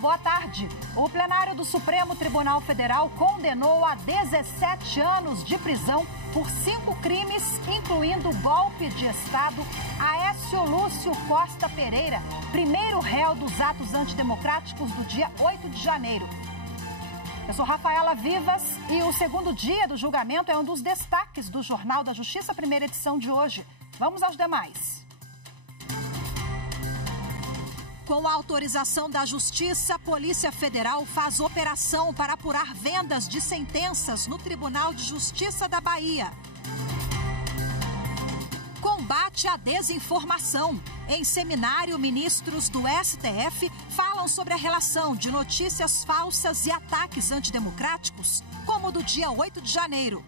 boa tarde. O plenário do Supremo Tribunal Federal condenou a 17 anos de prisão por 5 crimes, incluindo golpe de Estado, Aécio Lúcio Costa Pereira, primeiro réu dos atos antidemocráticos do dia 8 de janeiro. Eu sou Rafaela Vivas e o segundo dia do julgamento é um dos destaques do Jornal da Justiça, primeira edição de hoje. Vamos aos demais. Com a autorização da Justiça, a Polícia Federal faz operação para apurar vendas de sentenças no Tribunal de Justiça da Bahia. Combate à desinformação. Em seminário, ministros do STF falam sobre a relação de notícias falsas e ataques antidemocráticos, como o do dia 8 de janeiro.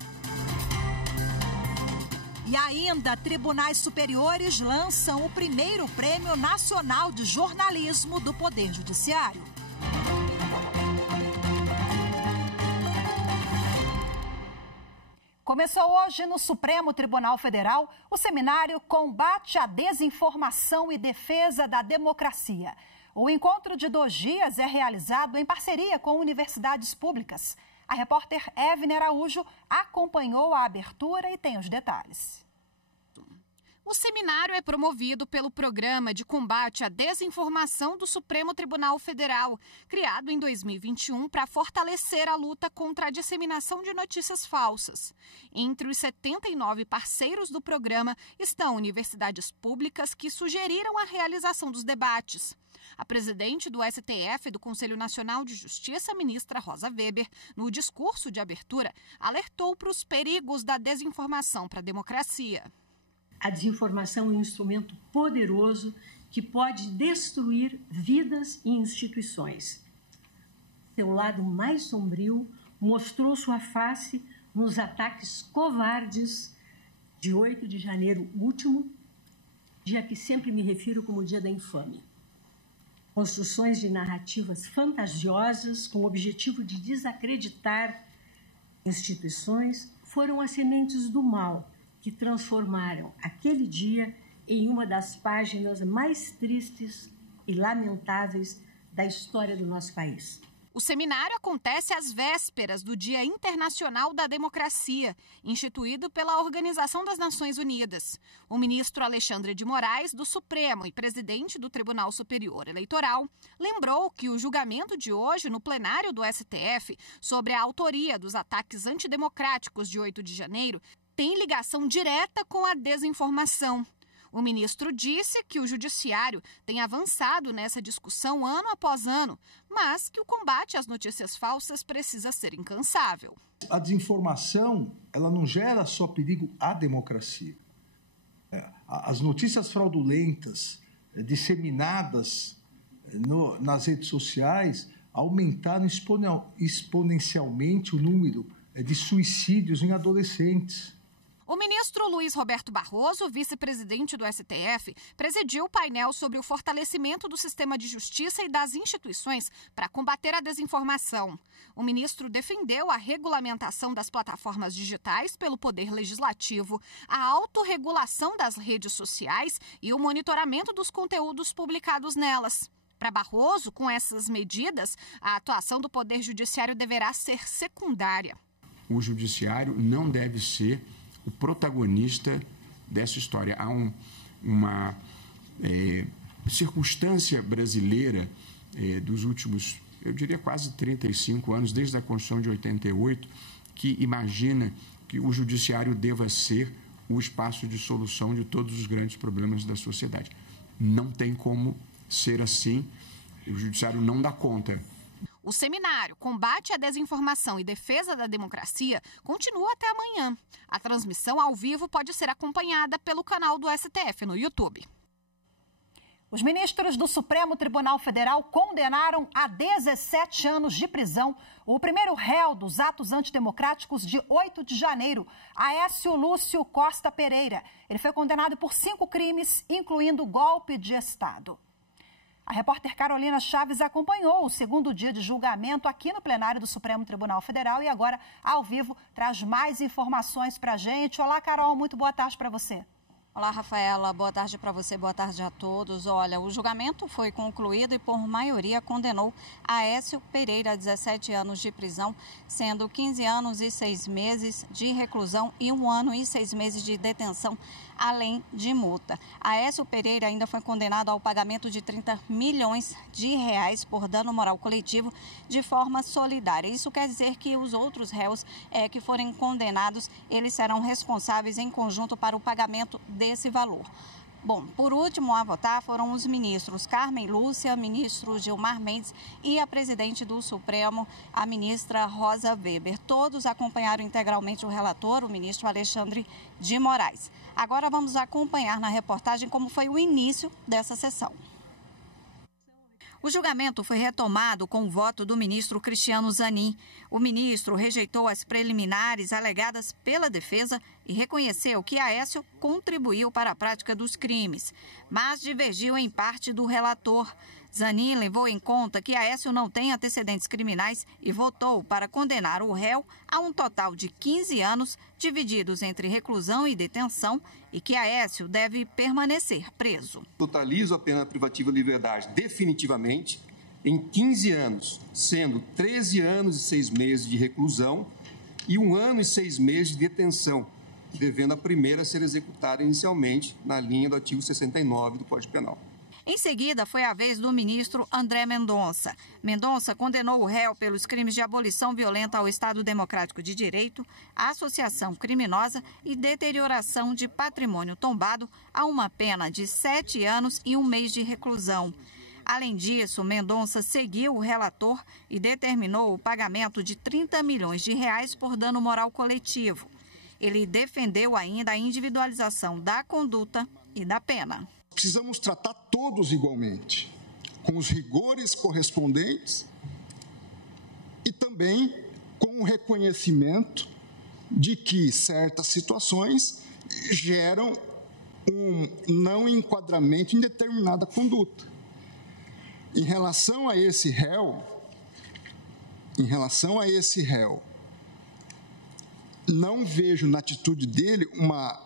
E ainda, tribunais superiores lançam o primeiro Prêmio Nacional de Jornalismo do Poder Judiciário. Começou hoje no Supremo Tribunal Federal o seminário Combate à Desinformação e Defesa da Democracia. O encontro de 2 dias é realizado em parceria com universidades públicas. A repórter Evne Araújo acompanhou a abertura e tem os detalhes. O seminário é promovido pelo Programa de Combate à Desinformação do Supremo Tribunal Federal, criado em 2021 para fortalecer a luta contra a disseminação de notícias falsas. Entre os 79 parceiros do programa estão universidades públicas que sugeriram a realização dos debates. A presidente do STF e do Conselho Nacional de Justiça, ministra Rosa Weber, no discurso de abertura, alertou para os perigos da desinformação para a democracia. A desinformação é um instrumento poderoso que pode destruir vidas e instituições. Seu lado mais sombrio mostrou sua face nos ataques covardes de 8 de janeiro último, dia que sempre me refiro como o dia da infâmia. Construções de narrativas fantasiosas com o objetivo de desacreditar instituições foram as sementes do mal que transformaram aquele dia em uma das páginas mais tristes e lamentáveis da história do nosso país. O seminário acontece às vésperas do Dia Internacional da Democracia, instituído pela Organização das Nações Unidas. O ministro Alexandre de Moraes, do Supremo e presidente do Tribunal Superior Eleitoral, lembrou que o julgamento de hoje no plenário do STF sobre a autoria dos ataques antidemocráticos de 8 de janeiro tem ligação direta com a desinformação. O ministro disse que o judiciário tem avançado nessa discussão ano após ano, mas que o combate às notícias falsas precisa ser incansável. A desinformação, ela não gera só perigo à democracia. As notícias fraudulentas disseminadas nas redes sociais aumentaram exponencialmente o número de suicídios em adolescentes. O ministro Luiz Roberto Barroso, vice-presidente do STF, presidiu o painel sobre o fortalecimento do sistema de justiça e das instituições para combater a desinformação. O ministro defendeu a regulamentação das plataformas digitais pelo Poder Legislativo, a autorregulação das redes sociais e o monitoramento dos conteúdos publicados nelas. Para Barroso, com essas medidas, a atuação do Poder Judiciário deverá ser secundária. O Judiciário não deve ser o protagonista dessa história. Há uma circunstância brasileira dos últimos, eu diria, quase 35 anos, desde a Constituição de 88, que imagina que o Judiciário deva ser o espaço de solução de todos os grandes problemas da sociedade. Não tem como ser assim, o Judiciário não dá conta. O seminário Combate à Desinformação e Defesa da Democracia continua até amanhã. A transmissão ao vivo pode ser acompanhada pelo canal do STF no YouTube. Os ministros do Supremo Tribunal Federal condenaram a 17 anos de prisão o primeiro réu dos atos antidemocráticos de 8 de janeiro, Aécio Lúcio Costa Pereira. Ele foi condenado por 5 crimes, incluindo golpe de Estado. A repórter Carolina Chaves acompanhou o segundo dia de julgamento aqui no plenário do Supremo Tribunal Federal e agora, ao vivo, traz mais informações para a gente. Olá, Carol, muito boa tarde para você. Olá, Rafaela. Boa tarde para você, boa tarde a todos. Olha, o julgamento foi concluído e, por maioria, condenou Aécio Pereira a 17 anos de prisão, sendo 15 anos e 6 meses de reclusão e 1 ano e 6 meses de detenção, além de multa. Aécio Pereira ainda foi condenado ao pagamento de 30 milhões de reais por dano moral coletivo de forma solidária. Isso quer dizer que os outros réus que forem condenados, eles serão responsáveis em conjunto para o pagamento desse valor. Bom, por último a votar foram os ministros Carmen Lúcia, ministro Gilmar Mendes e a presidente do Supremo, a ministra Rosa Weber. Todos acompanharam integralmente o relator, o ministro Alexandre de Moraes. Agora vamos acompanhar na reportagem como foi o início dessa sessão. O julgamento foi retomado com o voto do ministro Cristiano Zanin. O ministro rejeitou as preliminares alegadas pela defesa e reconheceu que Aécio contribuiu para a prática dos crimes, mas divergiu em parte do relator. Zanin levou em conta que Aécio não tem antecedentes criminais e votou para condenar o réu a um total de 15 anos, divididos entre reclusão e detenção, e que Aécio deve permanecer preso. Totalizo a pena privativa de liberdade definitivamente em 15 anos, sendo 13 anos e 6 meses de reclusão e 1 ano e 6 meses de detenção, devendo a primeira ser executada inicialmente na linha do artigo 69 do Código Penal. Em seguida, foi a vez do ministro André Mendonça. Mendonça condenou o réu pelos crimes de abolição violenta ao Estado Democrático de Direito, associação criminosa e deterioração de patrimônio tombado a uma pena de 7 anos e 1 mês de reclusão. Além disso, Mendonça seguiu o relator e determinou o pagamento de 30 milhões de reais por dano moral coletivo. Ele defendeu ainda a individualização da conduta e da pena. Precisamos tratar todos igualmente, com os rigores correspondentes e também com o reconhecimento de que certas situações geram um não enquadramento em determinada conduta. Em relação a esse réu, não vejo na atitude dele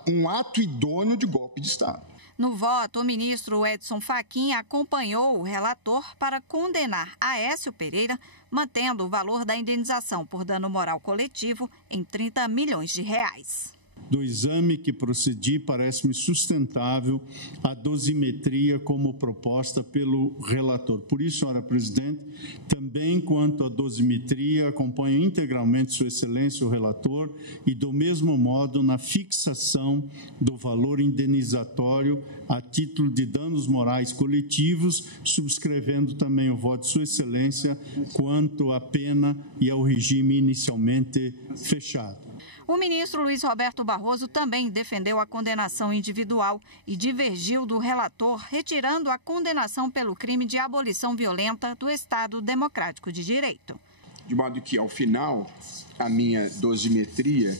um ato idôneo de golpe de Estado. No voto, o ministro Edson Fachin acompanhou o relator para condenar Aécio Pereira, mantendo o valor da indenização por dano moral coletivo em 30 milhões de reais. Do exame que procedi, parece-me sustentável a dosimetria como proposta pelo relator. Por isso, senhora presidente, também quanto à dosimetria, acompanho integralmente Sua Excelência o relator e, do mesmo modo, na fixação do valor indenizatório a título de danos morais coletivos, subscrevendo também o voto de Sua Excelência quanto à pena e ao regime inicialmente fechado. O ministro Luiz Roberto Barroso também defendeu a condenação individual e divergiu do relator, retirando a condenação pelo crime de abolição violenta do Estado Democrático de Direito. De modo que, ao final, a minha dosimetria,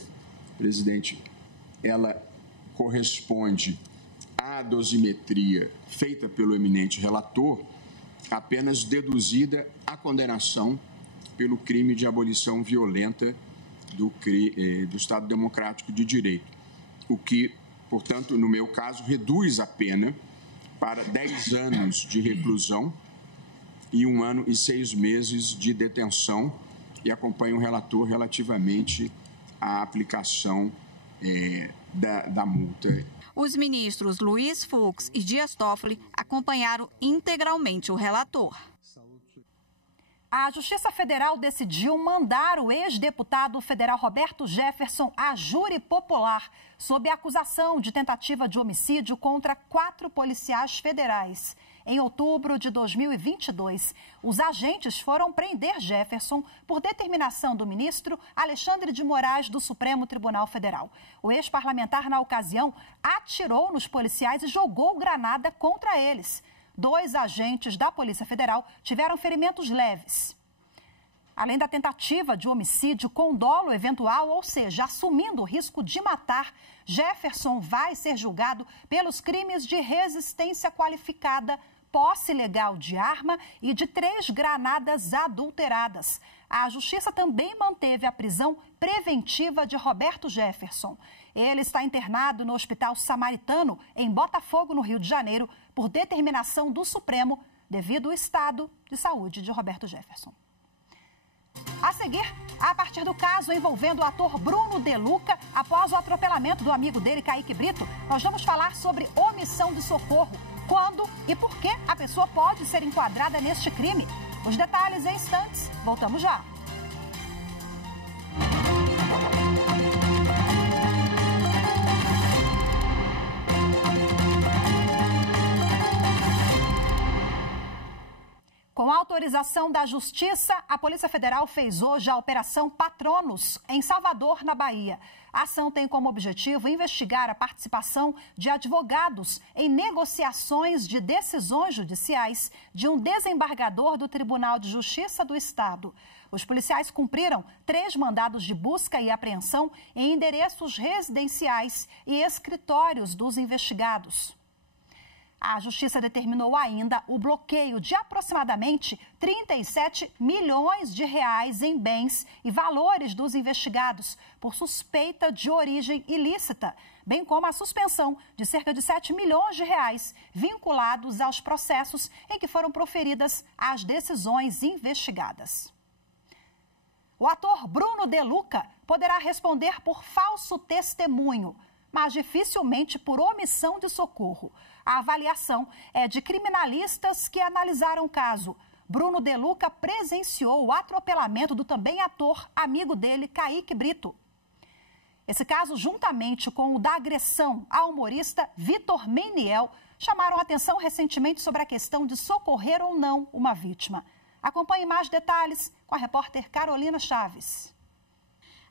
presidente, ela corresponde à dosimetria feita pelo eminente relator, apenas deduzida a condenação pelo crime de abolição violenta do Estado Democrático de Direito, o que, portanto, no meu caso, reduz a pena para 10 anos de reclusão e 1 ano e 6 meses de detenção, e acompanho o relator relativamente à aplicação da multa. Os ministros Luiz Fux e Dias Toffoli acompanharam integralmente o relator. A Justiça Federal decidiu mandar o ex-deputado federal Roberto Jefferson à júri popular sob a acusação de tentativa de homicídio contra 4 policiais federais. Em outubro de 2022, os agentes foram prender Jefferson por determinação do ministro Alexandre de Moraes do Supremo Tribunal Federal. O ex-parlamentar, na ocasião, atirou nos policiais e jogou granada contra eles. 2 agentes da Polícia Federal tiveram ferimentos leves. Além da tentativa de homicídio com dolo eventual, ou seja, assumindo o risco de matar, Jefferson vai ser julgado pelos crimes de resistência qualificada, posse ilegal de arma e de 3 granadas adulteradas. A Justiça também manteve a prisão preventiva de Roberto Jefferson. Ele está internado no Hospital Samaritano, em Botafogo, no Rio de Janeiro, por determinação do Supremo, devido ao estado de saúde de Roberto Jefferson. A seguir, a partir do caso envolvendo o ator Bruno De Luca, após o atropelamento do amigo dele, Kaique Brito, nós vamos falar sobre omissão de socorro. Quando e por que a pessoa pode ser enquadrada neste crime? Os detalhes em instantes. Voltamos já. Com autorização da Justiça, a Polícia Federal fez hoje a Operação Patronos, em Salvador, na Bahia. A ação tem como objetivo investigar a participação de advogados em negociações de decisões judiciais de um desembargador do Tribunal de Justiça do Estado. Os policiais cumpriram 3 mandados de busca e apreensão em endereços residenciais e escritórios dos investigados. A Justiça determinou ainda o bloqueio de aproximadamente 37 milhões de reais em bens e valores dos investigados por suspeita de origem ilícita, bem como a suspensão de cerca de 7 milhões de reais vinculados aos processos em que foram proferidas as decisões investigadas. O ator Bruno De Luca poderá responder por falso testemunho, mas dificilmente por omissão de socorro. A avaliação é de criminalistas que analisaram o caso. Bruno De Luca presenciou o atropelamento do também ator amigo dele, Kaique Brito. Esse caso, juntamente com o da agressão ao humorista Vitor Meiniel, chamaram a atenção recentemente sobre a questão de socorrer ou não uma vítima. Acompanhe mais detalhes com a repórter Carolina Chaves.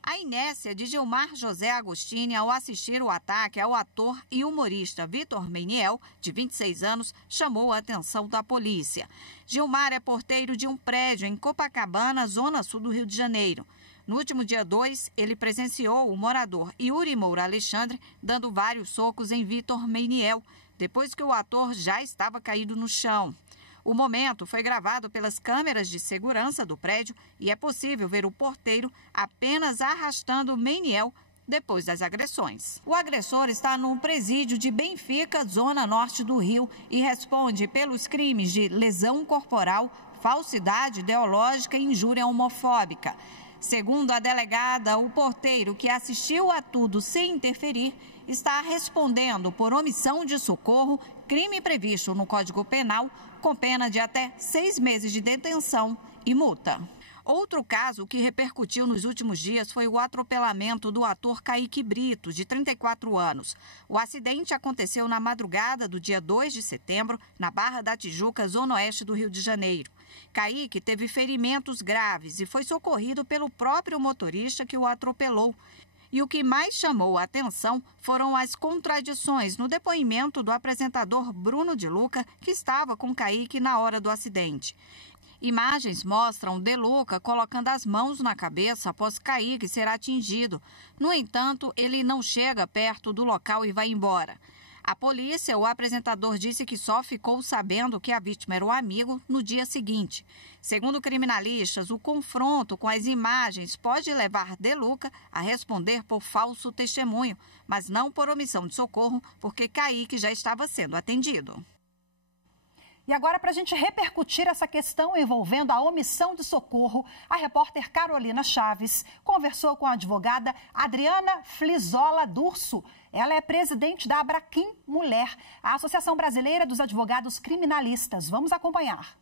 A inércia de Gilmar José Agostini ao assistir o ataque ao ator e humorista Vitor Meiniel, de 26 anos, chamou a atenção da polícia. Gilmar é porteiro de um prédio em Copacabana, zona sul do Rio de Janeiro. No último dia 2, ele presenciou o morador Yuri Moura Alexandre dando vários socos em Vitor Meiniel, depois que o ator já estava caído no chão. O momento foi gravado pelas câmeras de segurança do prédio e é possível ver o porteiro apenas arrastando Meiniel depois das agressões. O agressor está no presídio de Benfica, zona norte do Rio, e responde pelos crimes de lesão corporal, falsidade ideológica e injúria homofóbica. Segundo a delegada, o porteiro que assistiu a tudo sem interferir está respondendo por omissão de socorro, crime previsto no Código Penal, com pena de até 6 meses de detenção e multa. Outro caso que repercutiu nos últimos dias foi o atropelamento do ator Kaique Brito, de 34 anos. O acidente aconteceu na madrugada do dia 2 de setembro, na Barra da Tijuca, zona oeste do Rio de Janeiro. Kaique teve ferimentos graves e foi socorrido pelo próprio motorista que o atropelou. E o que mais chamou a atenção foram as contradições no depoimento do apresentador Bruno De Luca, que estava com Kaique na hora do acidente. Imagens mostram De Luca colocando as mãos na cabeça após Kaique ser atingido. No entanto, ele não chega perto do local e vai embora. A polícia, o apresentador disse que só ficou sabendo que a vítima era o amigo no dia seguinte. Segundo criminalistas, o confronto com as imagens pode levar De Luca a responder por falso testemunho, mas não por omissão de socorro, porque Kaique já estava sendo atendido. E agora, para a gente repercutir essa questão envolvendo a omissão de socorro, a repórter Carolina Chaves conversou com a advogada Adriana Flizola Durso. Ela é presidente da Abraquim Mulher, a Associação Brasileira dos Advogados Criminalistas. Vamos acompanhar.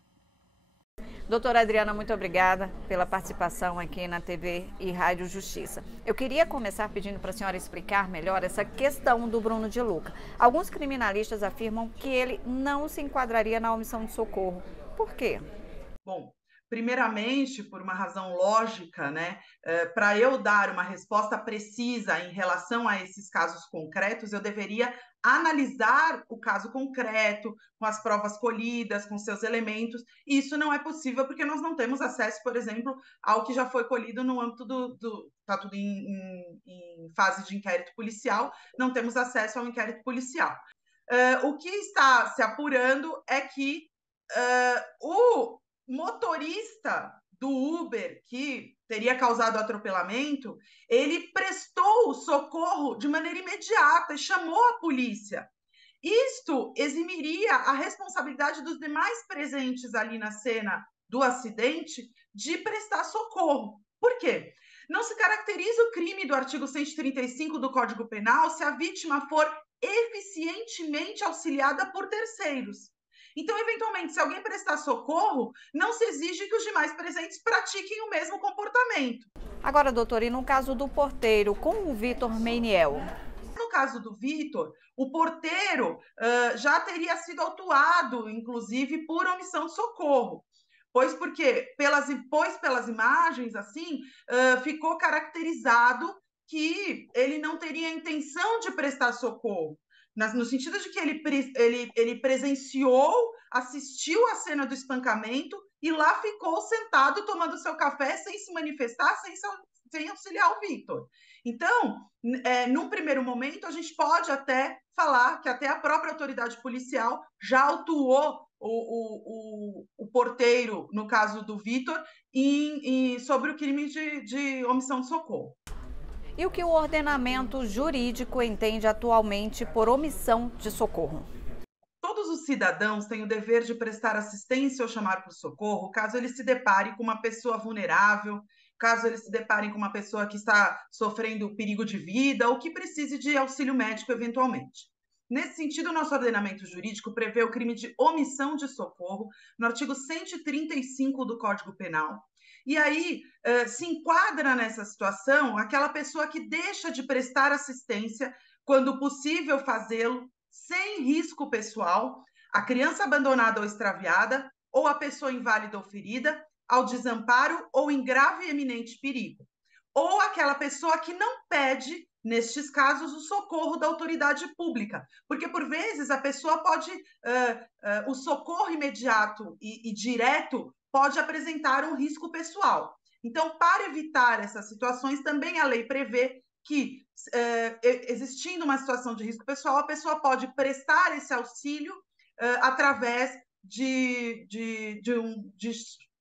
Doutora Adriana, muito obrigada pela participação aqui na TV e Rádio Justiça. Eu queria começar pedindo para a senhora explicar melhor essa questão do Bruno De Luca. Alguns criminalistas afirmam que ele não se enquadraria na omissão de socorro. Por quê? Bom, primeiramente, por uma razão lógica, né? Para eu dar uma resposta precisa em relação a esses casos concretos, eu deveria analisar o caso concreto, com as provas colhidas, com seus elementos, e isso não é possível porque nós não temos acesso, por exemplo, ao que já foi colhido no âmbito está tudo em fase de inquérito policial, não temos acesso ao inquérito policial. O que está se apurando é que o motorista do Uber que teria causado atropelamento, ele prestou socorro de maneira imediata e chamou a polícia. Isto eximiria a responsabilidade dos demais presentes ali na cena do acidente de prestar socorro. Por quê? Não se caracteriza o crime do artigo 135 do Código Penal se a vítima for eficientemente auxiliada por terceiros. Então, eventualmente, se alguém prestar socorro, não se exige que os demais presentes pratiquem o mesmo comportamento. Agora, doutora, e no caso do porteiro, com o Vitor Meiniel? No caso do Vitor, o porteiro já teria sido autuado, inclusive, por omissão de socorro. Pois pelas imagens, assim, ficou caracterizado que ele não teria intenção de prestar socorro. No sentido de que ele presenciou, assistiu à cena do espancamento e lá ficou sentado tomando seu café sem se manifestar, sem auxiliar o Vitor. Então, num primeiro momento, a gente pode até falar que até a própria autoridade policial já autuou o porteiro, no caso do Vitor, sobre o crime de omissão de socorro. E o que o ordenamento jurídico entende atualmente por omissão de socorro? Todos os cidadãos têm o dever de prestar assistência ou chamar por socorro caso eles se deparem com uma pessoa vulnerável, caso eles se deparem com uma pessoa que está sofrendo perigo de vida ou que precise de auxílio médico eventualmente. Nesse sentido, o nosso ordenamento jurídico prevê o crime de omissão de socorro no artigo 135 do Código Penal. E aí se enquadra nessa situação aquela pessoa que deixa de prestar assistência quando possível fazê-lo sem risco pessoal, a criança abandonada ou extraviada, ou a pessoa inválida ou ferida, ao desamparo ou em grave e eminente perigo. Ou aquela pessoa que não pede, nestes casos, o socorro da autoridade pública. Porque, por vezes, a pessoa pode... o socorro imediato e direto pode apresentar um risco pessoal. Então, para evitar essas situações, também a lei prevê que, existindo uma situação de risco pessoal, a pessoa pode prestar esse auxílio através de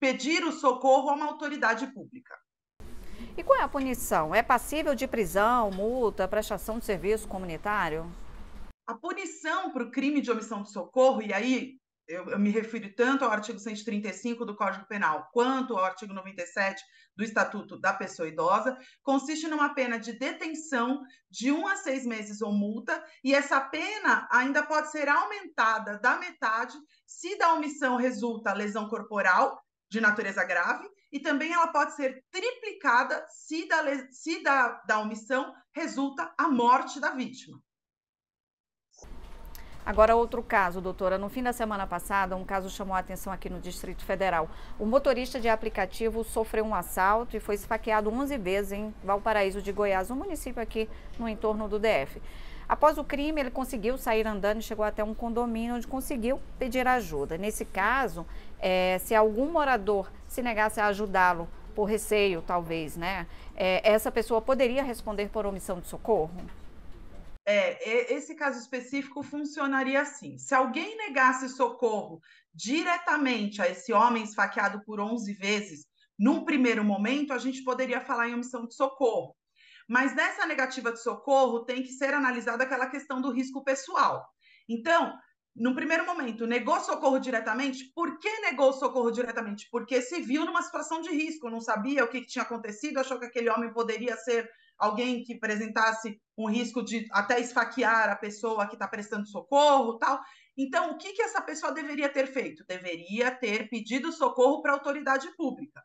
pedir o socorro a uma autoridade pública. E qual é a punição? É passível de prisão, multa, prestação de serviço comunitário? A punição para o crime de omissão de socorro, e aí eu me refiro tanto ao artigo 135 do Código Penal quanto ao artigo 97 do Estatuto da Pessoa Idosa, consiste numa pena de detenção de 1 a 6 meses ou multa, e essa pena ainda pode ser aumentada da metade se da omissão resulta lesão corporal de natureza grave, e também ela pode ser triplicada se da omissão resulta a morte da vítima. Agora, outro caso, doutora. No fim da semana passada, um caso chamou a atenção aqui no Distrito Federal. O motorista de aplicativo sofreu um assalto e foi esfaqueado 11 vezes em Valparaíso de Goiás, um município aqui no entorno do DF. Após o crime, ele conseguiu sair andando e chegou até um condomínio onde conseguiu pedir ajuda. Nesse caso, se algum morador se negasse a ajudá-lo por receio, talvez, né? Essa pessoa poderia responder por omissão de socorro? Esse caso específico funcionaria assim. Se alguém negasse socorro diretamente a esse homem esfaqueado por 11 vezes, num primeiro momento, a gente poderia falar em omissão de socorro. Mas nessa negativa de socorro tem que ser analisada aquela questão do risco pessoal. Então, no primeiro momento, negou socorro diretamente. Por que negou socorro diretamente? Porque se viu numa situação de risco, não sabia o que tinha acontecido, achou que aquele homem poderia ser alguém que apresentasse um risco de até esfaquear a pessoa que está prestando socorro, tal. Então, o que essa pessoa deveria ter feito? Deveria ter pedido socorro para a autoridade pública.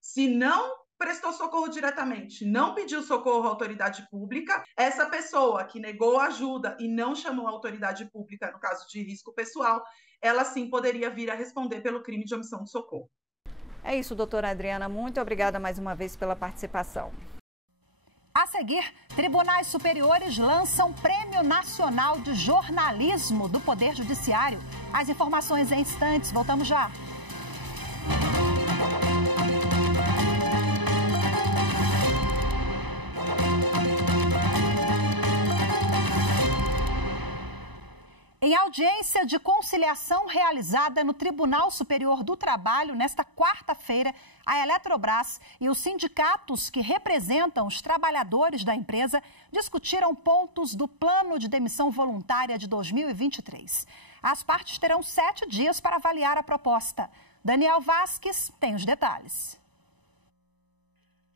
Se não prestou socorro diretamente, não pediu socorro à autoridade pública, essa pessoa que negou ajuda e não chamou a autoridade pública, no caso de risco pessoal, ela sim poderia vir a responder pelo crime de omissão de socorro. É isso, doutora Adriana. Muito obrigada mais uma vez pela participação. A seguir, tribunais superiores lançam Prêmio Nacional de Jornalismo do Poder Judiciário. As informações em instantes. Voltamos já. Em audiência de conciliação realizada no Tribunal Superior do Trabalho nesta quarta-feira, a Eletrobras e os sindicatos que representam os trabalhadores da empresa discutiram pontos do plano de demissão voluntária de 2023. As partes terão 7 dias para avaliar a proposta. Daniel Vasques tem os detalhes.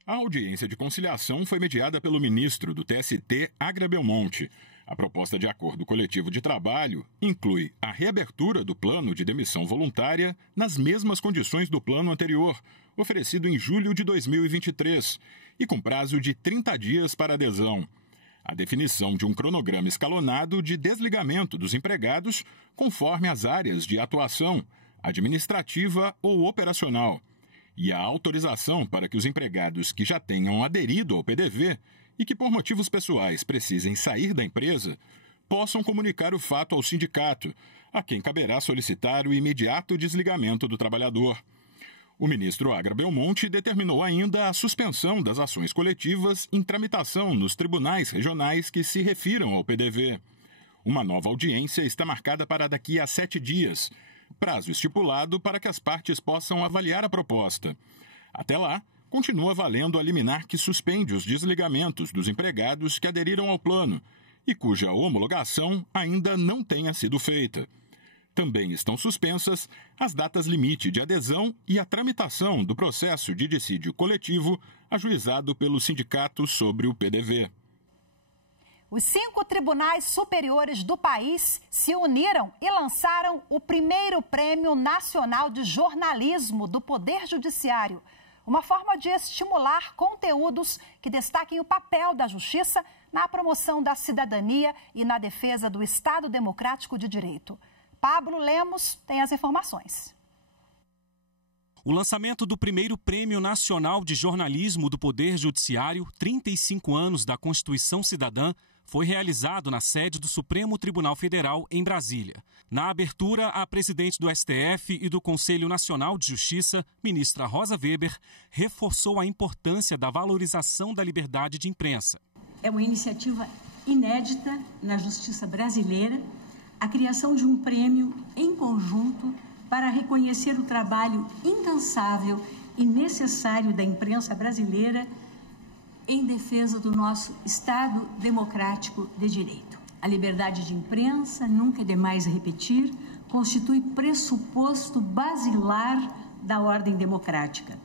A audiência de conciliação foi mediada pelo ministro do TST, Agra Belmonte. A proposta de acordo coletivo de trabalho inclui a reabertura do plano de demissão voluntária nas mesmas condições do plano anterior, oferecido em julho de 2023, e com prazo de 30 dias para adesão. A definição de um cronograma escalonado de desligamento dos empregados conforme as áreas de atuação, administrativa ou operacional, e a autorização para que os empregados que já tenham aderido ao PDV e que por motivos pessoais precisem sair da empresa, possam comunicar o fato ao sindicato, a quem caberá solicitar o imediato desligamento do trabalhador. O ministro Agra Belmonte determinou ainda a suspensão das ações coletivas em tramitação nos tribunais regionais que se refiram ao PDV. Uma nova audiência está marcada para daqui a 7 dias, prazo estipulado para que as partes possam avaliar a proposta. Até lá, continua valendo a liminar que suspende os desligamentos dos empregados que aderiram ao plano e cuja homologação ainda não tenha sido feita. Também estão suspensas as datas limite de adesão e a tramitação do processo de dissídio coletivo ajuizado pelo sindicato sobre o PDV. Os 5 tribunais superiores do país se uniram e lançaram o primeiro Prêmio Nacional de Jornalismo do Poder Judiciário, uma forma de estimular conteúdos que destaquem o papel da justiça na promoção da cidadania e na defesa do Estado Democrático de Direito. Pablo Lemos tem as informações. O lançamento do primeiro Prêmio Nacional de Jornalismo do Poder Judiciário, 35 anos da Constituição Cidadã, foi realizado na sede do Supremo Tribunal Federal, em Brasília. Na abertura, a presidente do STF e do Conselho Nacional de Justiça, ministra Rosa Weber, reforçou a importância da valorização da liberdade de imprensa. É uma iniciativa inédita na justiça brasileira, a criação de um prêmio em conjunto para reconhecer o trabalho incansável e necessário da imprensa brasileira em defesa do nosso Estado Democrático de Direito. A liberdade de imprensa, nunca é demais repetir, constitui pressuposto basilar da ordem democrática.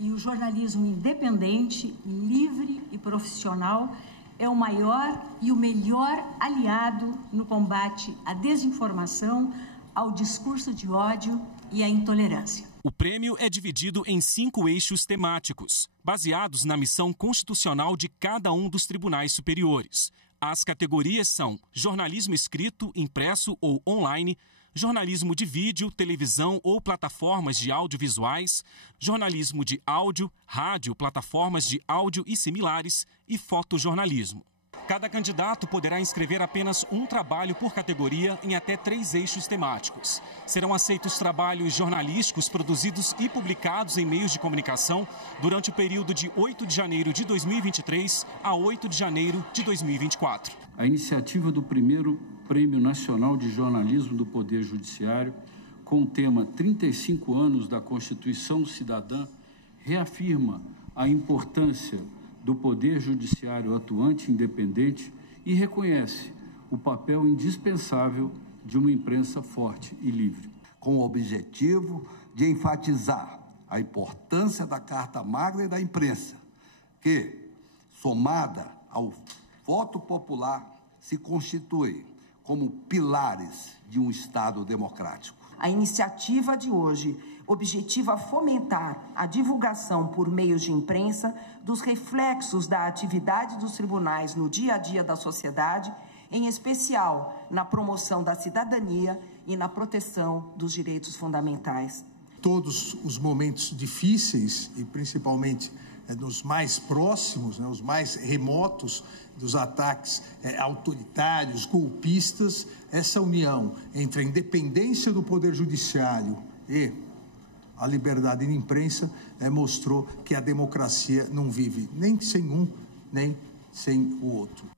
E o jornalismo independente, livre e profissional é o maior e o melhor aliado no combate à desinformação, ao discurso de ódio e à intolerância. O prêmio é dividido em 5 eixos temáticos, baseados na missão constitucional de cada um dos tribunais superiores. As categorias são jornalismo escrito, impresso ou online, jornalismo de vídeo, televisão ou plataformas de audiovisuais, jornalismo de áudio, rádio, plataformas de áudio e similares e fotojornalismo. Cada candidato poderá inscrever apenas um trabalho por categoria em até 3 eixos temáticos. Serão aceitos trabalhos jornalísticos produzidos e publicados em meios de comunicação durante o período de 8 de janeiro de 2023 a 8 de janeiro de 2024. A iniciativa do primeiro Prêmio Nacional de Jornalismo do Poder Judiciário, com o tema 35 anos da Constituição Cidadã, reafirma a importância do Poder Judiciário atuante e independente e reconhece o papel indispensável de uma imprensa forte e livre. Com o objetivo de enfatizar a importância da Carta Magna e da imprensa, que, somada ao voto popular, se constitui como pilares de um Estado democrático. A iniciativa de hoje objetiva fomentar a divulgação por meios de imprensa dos reflexos da atividade dos tribunais no dia a dia da sociedade, em especial na promoção da cidadania e na proteção dos direitos fundamentais. Todos os momentos difíceis, e principalmente nos mais próximos, os mais remotos dos ataques autoritários, golpistas, essa união entre a independência do Poder Judiciário e a liberdade de imprensa mostrou que a democracia não vive nem sem um, nem sem o outro.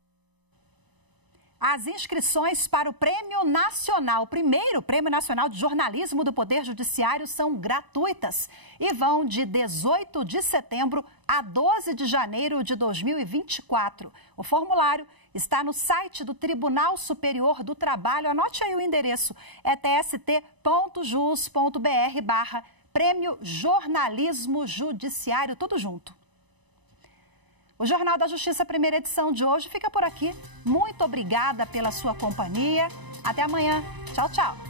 As inscrições para o Prêmio Nacional, o primeiro Prêmio Nacional de Jornalismo do Poder Judiciário, são gratuitas e vão de 18 de setembro a 12 de janeiro de 2024. O formulário está no site do Tribunal Superior do Trabalho. Anote aí o endereço, é tst.jus.br/Prêmio Jornalismo Judiciário, tudo junto. O Jornal da Justiça, primeira edição de hoje, fica por aqui. Muito obrigada pela sua companhia. Até amanhã. Tchau, tchau.